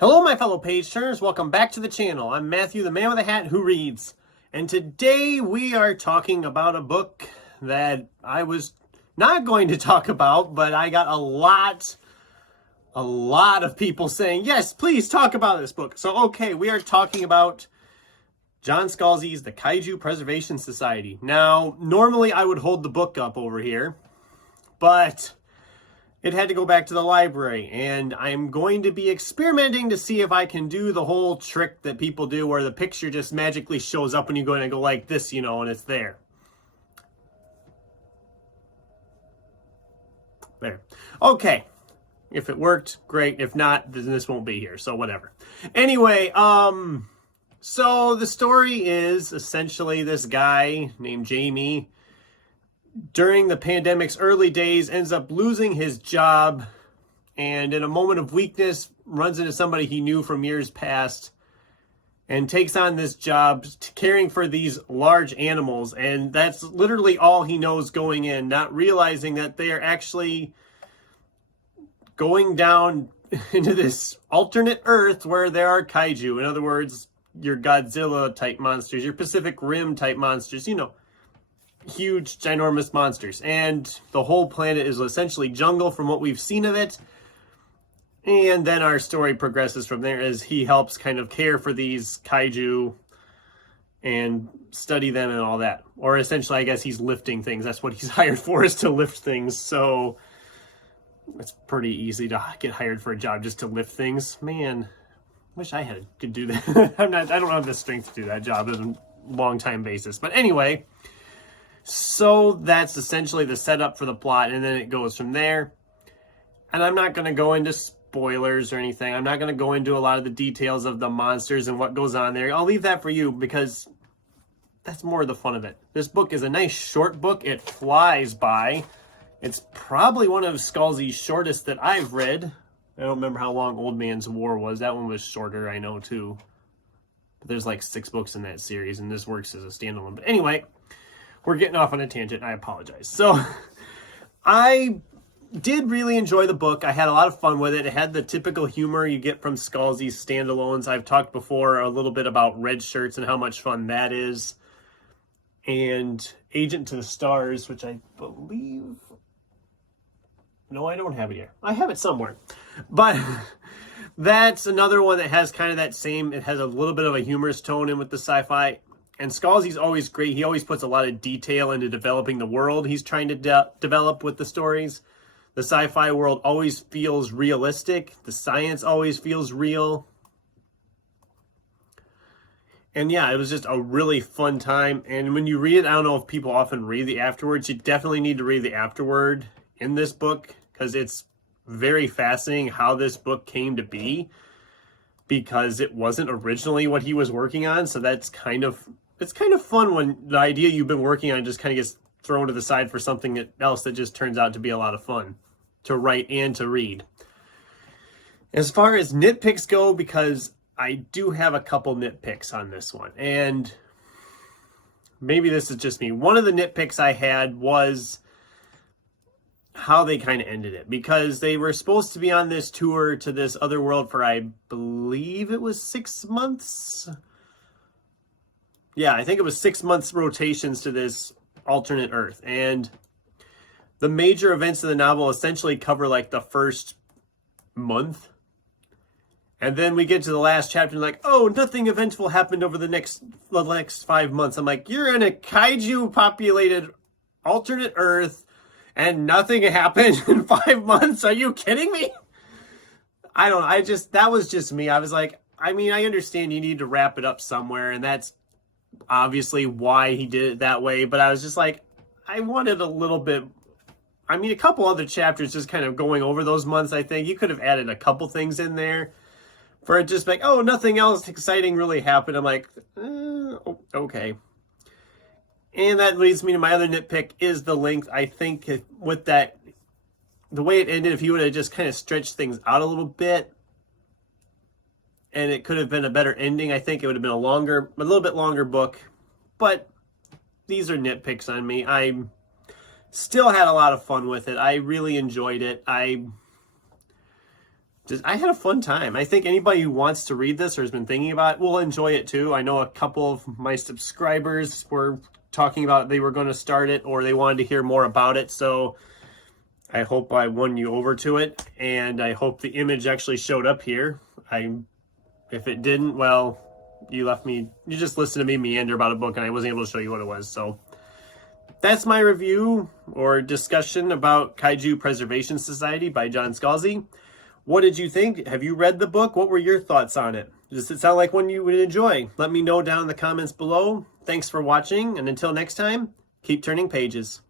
Hello, my fellow page turners. Welcome back to the channel. I'm Matthew, the man with a hat who reads. And today we are talking about a book that I was not going to talk about, but I got a lot of people saying, yes, please talk about this book. So, okay, we are talking about John Scalzi's The Kaiju Preservation Society. Now, normally I would hold the book up over here, but it had to go back to the library, and I'm going to be experimenting to see if I can do the whole trick that people do where the picture just magically shows up when you go in and go like this, and it's there. There. Okay. If it worked, great. If not, then this won't be here, so whatever. Anyway, so the story is essentially this guy named Jamie, during the pandemic's early days, ends up losing his job, and in a moment of weakness runs into somebody he knew from years past and takes on this job caring for these large animals. And that's literally all he knows going in, not realizing that they are actually going down into this alternate Earth where there are kaiju. In other words, your Godzilla type monsters, your Pacific Rim type monsters, huge, ginormous monsters. And the whole planet is essentially jungle from what we've seen of it. And then our story progresses from there as he helps kind of care for these kaiju and study them and all that. Or essentially, I guess he's lifting things. That's what he's hired for, is to lift things. So it's pretty easy to get hired for a job just to lift things. Man, wish I could do that. I don't have the strength to do that job on a long time basis. But anyway, so that's essentially the setup for the plot, and then it goes from there. And I'm not going to go into spoilers or anything. I'm not going to go into a lot of the details of the monsters and what goes on there. I'll leave that for you because that's more of the fun of it. This book is a nice short book. It flies by. It's probably one of Scalzi's shortest that I've read. I don't remember how long Old Man's War was. That one was shorter, I know, too. But there's like 6 books in that series, and this works as a standalone. But anyway, we're getting off on a tangent. I apologize. So I did really enjoy the book. I had a lot of fun with it. It had the typical humor you get from Scalzi's standalones. I've talked before a little bit about Red Shirts and how much fun that is. And Agent to the Stars, which I believe... No, I don't have it here. I have it somewhere. But that's another one that has kind of that same... It has a little bit of a humorous tone in with the sci-fi. And Scalzi's always great. He always puts a lot of detail into developing the world he's trying to develop with the stories. The sci-fi world always feels realistic. The science always feels real. And yeah, it was just a really fun time. And when you read it, I don't know if people often read the afterwards. You definitely need to read the afterword in this book, because it's very fascinating how this book came to be, because it wasn't originally what he was working on. So that's it's kind of fun when the idea you've been working on just kind of gets thrown to the side for something else that just turns out to be a lot of fun to write and to read. As far as nitpicks go, because I do have a couple nitpicks on this one, and maybe this is just me. One of the nitpicks I had was how they kind of ended it, because they were supposed to be on this tour to this other world for, I believe it was 6 months. Yeah, I think it was 6 months rotations to this alternate Earth. And the major events of the novel essentially cover like the first month. And then we get to the last chapter and like, oh, nothing eventful happened over the next 5 months. I'm like, you're in a kaiju populated alternate Earth and nothing happened in 5 months? Are you kidding me? I don't know. That was just me. I was like, I mean, I understand you need to wrap it up somewhere, and that's obviously why he did it that way. But I was just like, I wanted a little bit. I mean, a couple other chapters just kind of going over those months. I think you could have added a couple things in there for it just like, oh, nothing else exciting really happened. I'm like, okay. And that leads me to my other nitpick is the length. I think with that, the way it ended, if he would have just kind of stretched things out a little bit, and it could have been a better ending, I think it would have been a little bit longer book. But these are nitpicks on me. I still had a lot of fun with it. I really enjoyed it. I had a fun time. I think anybody who wants to read this or has been thinking about it will enjoy it too. I know a couple of my subscribers were talking about they were going to start it or they wanted to hear more about it. So I hope I won you over to it, and I hope the image actually showed up here. If it didn't, well, you just listened to me meander about a book and I wasn't able to show you what it was. So that's my review or discussion about Kaiju Preservation Society by John Scalzi. What did you think? Have you read the book? What were your thoughts on it? Does it sound like one you would enjoy? Let me know down in the comments below. Thanks for watching, and until next time, keep turning pages.